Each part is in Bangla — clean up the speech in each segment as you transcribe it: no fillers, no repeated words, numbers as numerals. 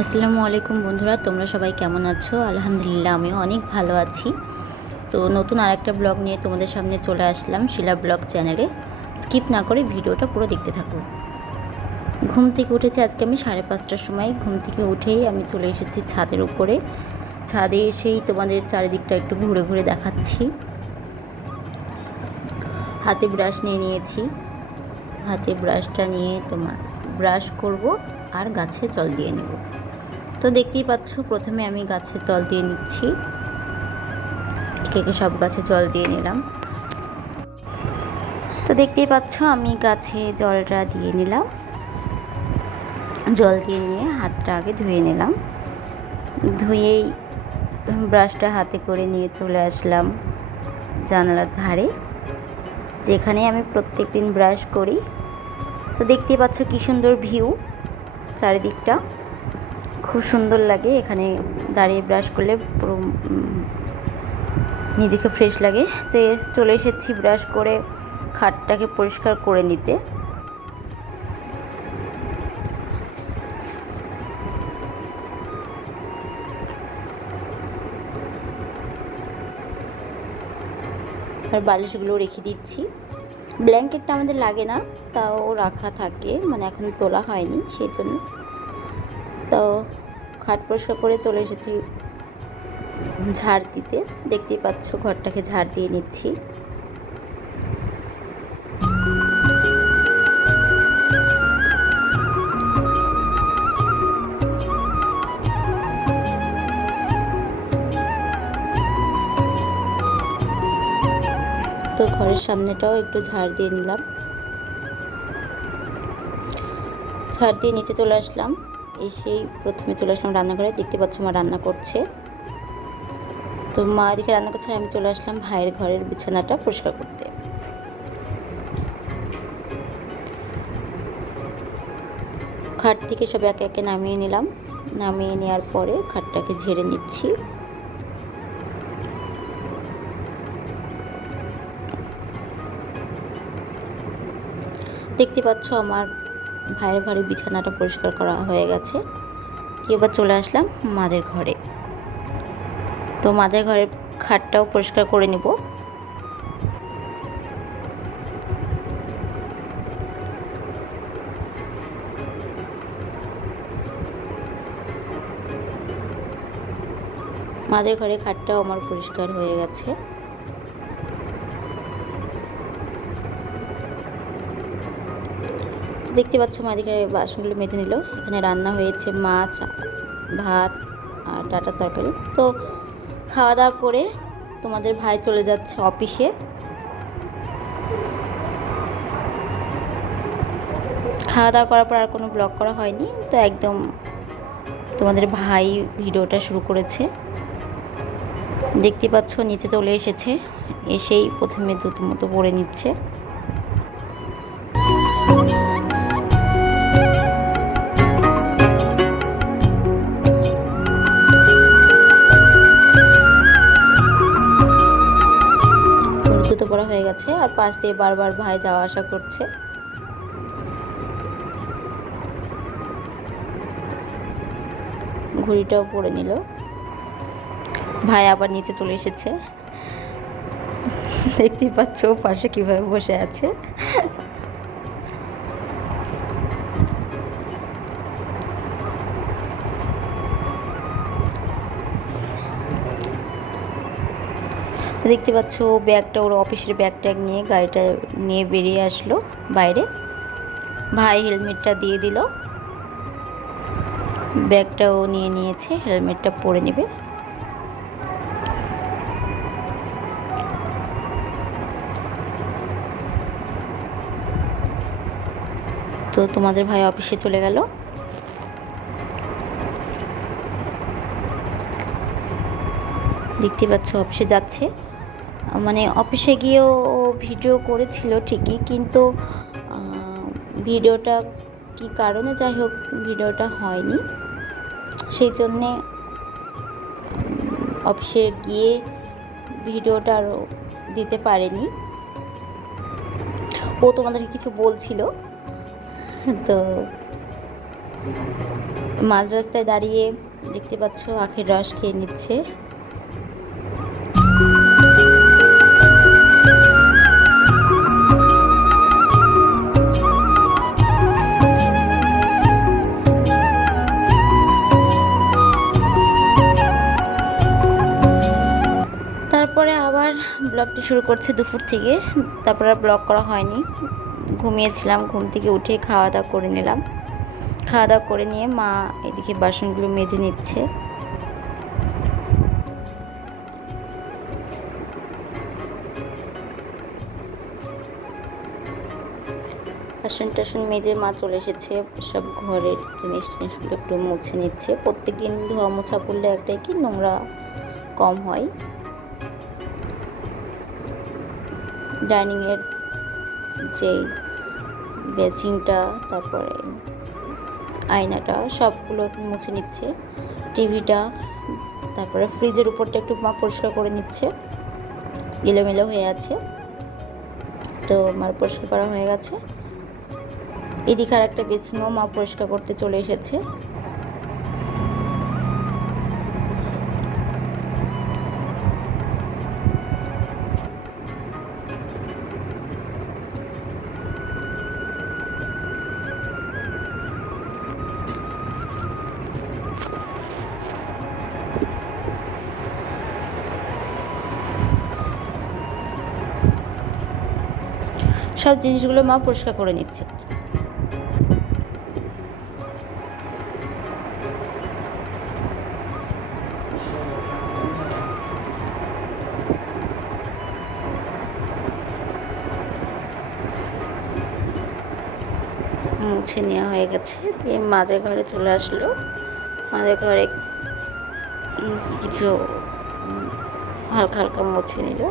আসসালামু আলাইকুম বন্ধুরা, তোমরা সবাই কেমন আছো? আলহামদুলিল্লাহ আমিও অনেক ভালো আছি। তো নতুন আরেকটা ব্লগ নিয়ে তোমাদের সামনে চলে আসলাম শিলা ব্লগ চ্যানেলে। স্কিপ না করে ভিডিওটা পুরো দেখতে থাকো। ঘুম থেকে উঠেছি আজকে আমি 5:30টার সময়। ঘুম থেকে উঠেই আমি চলে এসেছি ছাদের উপরে। ছাদে এসেই তোমাদের চারিদিকটা একটু ঘুরে ঘুরে দেখাচ্ছি। হাতে ব্রাশ নিয়ে নিয়েছি। হাতে ব্রাশটা নিয়ে ব্রাশ করব আর গাছে জল দিয়ে নেব। তো দেখতেই পাচ্ছ, প্রথমে আমি গাছে জল দিয়ে নিচ্ছি। একে সব গাছে জল দিয়ে নিলাম। তো দেখতেই পাচ্ছ আমি গাছে জলটা দিয়ে নিলাম। জল দিয়ে নিয়ে হাতটা আগে ধুয়ে নিলাম। ধুয়েই ব্রাশটা হাতে করে নিয়ে চলে আসলাম জানালার ধারে, যেখানে আমি প্রত্যেক দিন ব্রাশ করি। তো দেখতেই পাচ্ছ কি সুন্দর ভিউ, চারিদিকটা খুব সুন্দর লাগে। এখানে দাঁড়িয়ে ব্রাশ করলে পুরো নিজেকে ফ্রেশ লাগে। তো চলে এসেছি ব্রাশ করে খাটটাকে পরিষ্কার করে নিতে। আর বালিশগুলো রেখে দিচ্ছি। ব্ল্যাঙ্কেটটা আমাদের লাগে না, তাও রাখা থাকে, মানে এখন তোলা হয়নি সেই জন্য। তো খাট পরিষ্কার করে চলে এসেছি ঝাড় দিতে। দেখতেই পাচ্ছ ঘরটাকে ঝাড় দিয়ে নিচ্ছি। তো ঘরের সামনেটাও একটু ঝাড় দিয়ে নিলাম। ঝাড় দিয়ে নিচে চলে আসলাম। এসেই প্রথমে চলে আসলাম রান্নাঘরে। দেখতে পাচ্ছ মা রান্না করছে। তো মা এদিকে রান্না করছে, আমি চলে আসলাম ভাইয়ের ঘরের বিছানাটা পরিষ্কার করতে। খাট থেকে সব একে একে নামিয়ে নিলাম। নামিয়ে নেওয়ার পরে খাটটাকে ঝেড়ে নিচ্ছি। দেখতে পাচ্ছ আমার ভাইয়ের ঘরে বিছানাটা পরিষ্কার করা হয়ে গেছে। এবার চলে আসলাম মাদের ঘরে। তো মাদের ঘরের খাটটাও পরিষ্কার করে নিব। মাদের ঘরে খাটটাও আমার পরিষ্কার হয়ে গেছে। দেখতে পাচ্ছ মাদিকে বাসনগুলো মেজে নিল। এখানে রান্না হয়েছে মাছ, ভাত আর ডাঁটার তরকারি। তো খাওয়া দাওয়া করে তোমাদের ভাই চলে যাচ্ছে অফিসে। খাওয়া দাওয়া করার পর আর কোনো ব্লগ করা হয়নি। তো একদম তোমাদের ভাই ভিডিওটা শুরু করেছে। দেখতে পাচ্ছ নিচে চলে এসেছে। এসেই প্রথমে জুতো মতো পরে নিচ্ছে। জুতো পরা হয়ে গেছে আর পাশ দিয়ে বারবার ভাই যাওয়া আসা করছে। ঘড়িটাও পরে নিল। ভাই আবার নিচে চলে এসেছে। দেখতেই পাচ্ছ পাশে কিভাবে বসে আছে। দেখতে পাচ্ছ ব্যাগটা, ওর অফিসের ব্যাগ ট্যাগ নিয়ে গাড়িটা নিয়ে বেরিয়ে আসলো বাইরে। ভাই হেলমেটটা দিয়ে দিল। ব্যাগটাও নিয়ে নিয়েছে, হেলমেটটা পরে নেবে। তো তোমাদের ভাই অফিসে চলে গেল। দেখতে পাচ্ছ অফিসে যাচ্ছে। মানে অফিসে গিয়েও ভিডিও করেছিল ঠিকই, কিন্তু ভিডিওটা কি কারণে যাই হোক ভিডিওটা হয়নি, সেই জন্যে অফিসে গিয়ে ভিডিওটা আরও দিতে পারেনি। ও তোমাদেরকে কিছু বলছিল। তো মাঝ রাস্তায় দাঁড়িয়ে দেখতে পাচ্ছ আখের রস খেয়ে নিচ্ছে। তারপরে আবার ব্লগটি শুরু করছে দুপুর থেকে। তারপরে আর ব্লগ করা হয়নি, ঘুমিয়েছিলাম। ঘুম থেকে উঠে খাওয়া দাওয়া করে নিলাম। খাওয়া দাওয়া করে নিয়ে মা এদিকে বাসনগুলো মেজে নিচ্ছে। বাসন টাসন মেজে মা চলে এসেছে, সব ঘরের জিনিস টিনিসগুলো একটু মুছে নিচ্ছে। প্রত্যেকদিন ধোয়া মোছা করলে একটাই কি নোংরা কম হয়। ডাইনিংয়ের যে বেসিনটা, তারপরে আয়নাটা সবগুলো মুছে নিচ্ছে। টিভিটা, তারপরে ফ্রিজের উপরটা একটু মা পরিষ্কার করে নিচ্ছে, এলোমেলো হয়ে আছে। তো মার পরিষ্কার করা হয়ে গেছে। এদিকে আর একটা বেসিনও মা পরিষ্কার করতে চলে এসেছে। সব জিনিসগুলো মা পরিষ্কার করে নিচ্ছে। মুছে নেওয়া হয়ে গেছে। দিয়ে মাদের ঘরে চলে আসলো। মাদের ঘরে কিছু হালকা হালকা মুছে নিল।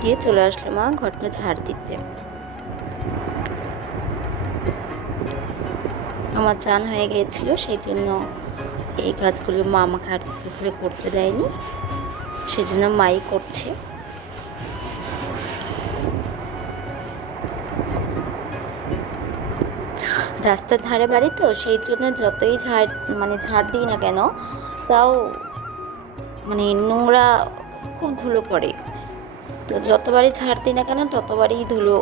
দিয়ে চলে আসলো মা ঘরটা ঝাড় দিতে। আমার চান হয়ে গিয়েছিল, সেই জন্য এই কাজগুলো মা আমাকে আর দুপুরে করতে দেয়নি, সেজন্য মাই করছে। রাস্তার ধারে বাড়ি তো, সেই জন্য যতই ঝাড় দিই না কেন, তাও নোংরা খুব ধুলো পড়ে। তো যতবারই ঝাড় দিই না কেন ততবারই ধুলো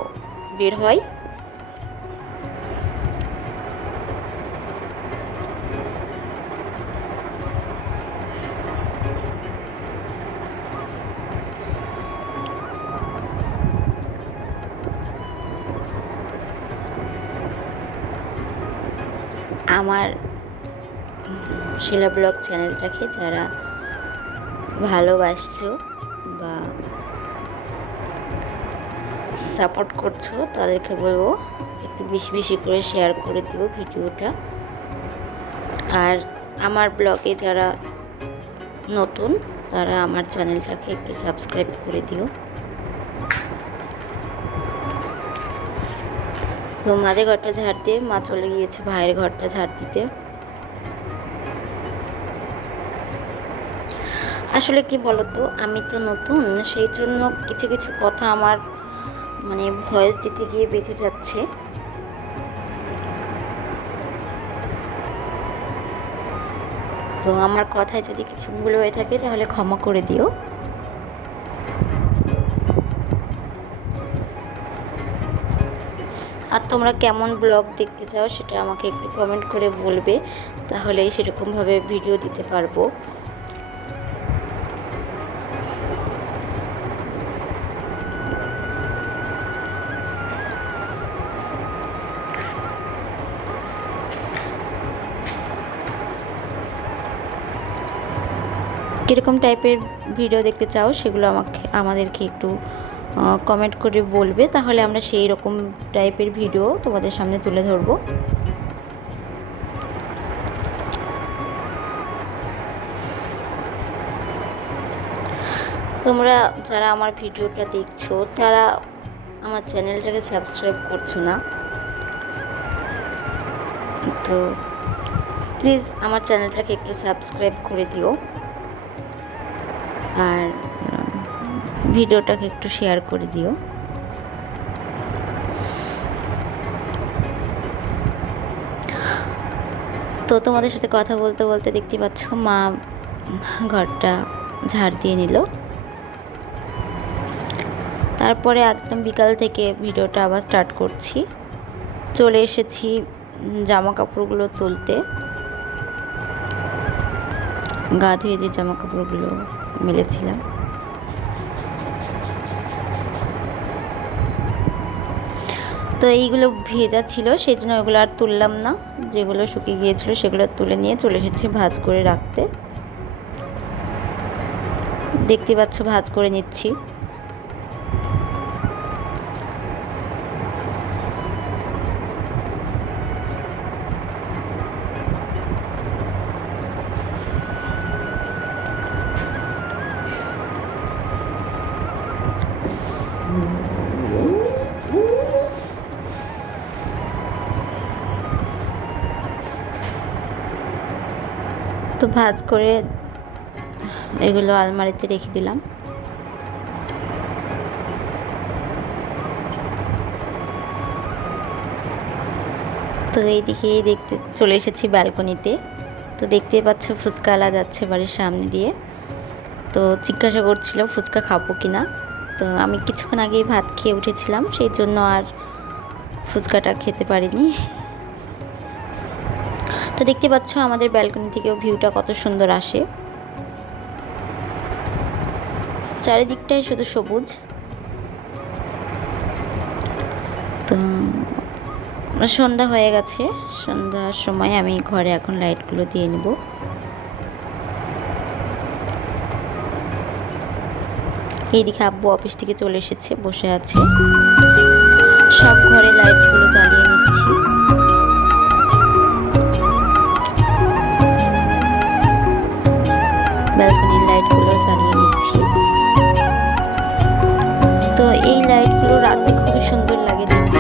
বের হয়। আমার শিলা ব্লগ চ্যানেলটাকে যারা ভালোবাসছো বা সাপোর্ট করছো তাদেরকে বলবো একটু বেশি বেশি করে শেয়ার করে দিও ভিডিওটা। আর আমার ব্লগে যারা নতুন তারা আমার চ্যানেলটাকে একটু সাবস্ক্রাইব করে দিও। তো মাদের ঘরটা ঝাড় দিয়ে মা চলে গিয়েছে ভাইয়ের ঘরটা ঝাড় দিতে। আসলে কি বলতো, আমি তো নতুন, সেই জন্য কিছু কিছু কথা আমার ভয়েস দিতে গিয়ে বেঁচে যাচ্ছে। তো আমার কথায় যদি কিছু ভুল হয়ে থাকে তাহলে ক্ষমা করে দিও। আর তোমরা কেমন ব্লগ দেখতে চাও সেটা আমাকে একটু কমেন্ট করে বলবে, তাহলে সেরকমভাবে ভিডিও দিতে পারবো। কীরকম টাইপের ভিডিও দেখতে চাও সেগুলো আমাদেরকে একটু কমেন্ট করে বলবে, তাহলে আমরা সেই রকম টাইপের ভিডিও তোমাদের সামনে তুলে ধরবো। তোমরা যারা আমার ভিডিওটা দেখছো তারা আমার চ্যানেলটাকে সাবস্ক্রাইব করছো না, তো প্লিজ আমার চ্যানেলটাকে একটু সাবস্ক্রাইব করে দিও আর ভিডিওটাকে একটু শেয়ার করে দিও। তো তোমাদের সাথে কথা বলতে বলতে দেখতে পাচ্ছ মা ঘরটা ঝাড় দিয়ে নিল। তারপরে একদম বিকাল থেকে ভিডিওটা আবার স্টার্ট করছি। চলে এসেছি জামা কাপড়গুলো তুলতে। গা ধুয়ে যে জামা কাপড়গুলো মেলেছিলাম, তো এইগুলো ভেজা ছিল, সেই জন্য ওগুলো আর তুললাম না। যেগুলো শুকিয়ে গিয়েছিল সেগুলো তুলে নিয়ে চলে এসেছি ভাঁজ করে রাখতে। দেখতে পাচ্ছ ভাঁজ করে নিচ্ছি। তো ভাঁজ করে এগুলো আলমারিতে রেখে দিলাম। তো এইদিকে দেখতে চলে এসেছি ব্যালকনিতে। তো দেখতেই পাচ্ছ ফুচকাওয়ালা যাচ্ছে বাড়ির সামনে দিয়ে। তো জিজ্ঞাসা করছিল ফুচকা খাবো কিনা। তো আমি কিছুক্ষণ আগেই ভাত খেয়ে উঠেছিলাম, সেই জন্য আর ফুচকাটা খেতে পারিনি। তো দেখতে পাচ্ছ আমাদের ব্যালকনি থেকেও ভিউটা কত সুন্দর আসে। চারিদিকটাই শুধু সবুজ। তো সন্ধ্যা হয়ে গেছে, সন্ধ্যার সময় আমি ঘরে এখন লাইটগুলো দিয়ে নেব। এইদিকে আব্বু অফিস থেকে চলে এসেছে, বসে আছে। সব ঘরে লাইটগুলো জ্বালিয়ে নিচ্ছি। ব্যালকনির লাইটগুলো জ্বালিয়ে নিচ্ছি। তো এই লাইটগুলো রাতে খুবই সুন্দর লাগে দেখতে।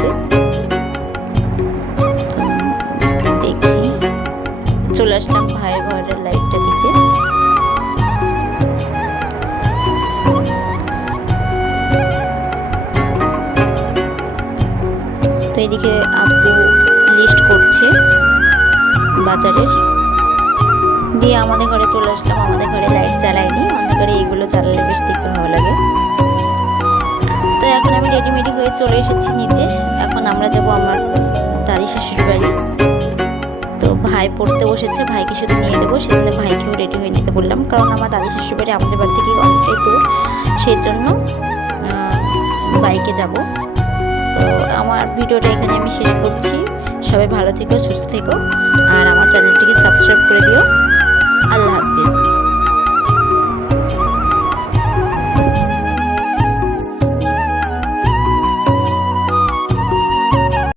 দেখি চলে আসলাম ভাইয়ের ঘরের লাইটটা দিতে। তো এদিকে আব্বু লিস্ট করছে বাজারের। দিয়ে আমাদের ঘরে চলে আসলাম। আমাদের ঘরে লাইট জ্বালাইনি, অন্ধকারে এগুলো জ্বালালে বেশ দেখতে ভালো লাগে। তো এখন আমি রেডিমেডি হয়ে চলে এসেছি নিচে। এখন আমরা যাব আমার দাদি শাশুড়ির বাড়ি। তো ভাই পড়তে বসেছে, ভাইকে শুধু নিয়ে দেবো, সেজন্য ভাইকেও রেডি হয়ে নিতে বললাম। কারণ আমার দাদি শাশুড়ির বাড়ি আমাদের বাড়ি থেকে অনেকটাই দূর, সেই জন্য বাইকে যাব। তো আমার ভিডিওটা এখানে আমি শেষ করছি। সবাই ভালো থেকো, সুস্থ থেকো, আর আমার চ্যানেলটিকে সাবস্ক্রাইব করে দিও। আল্লাহ হাফিজ।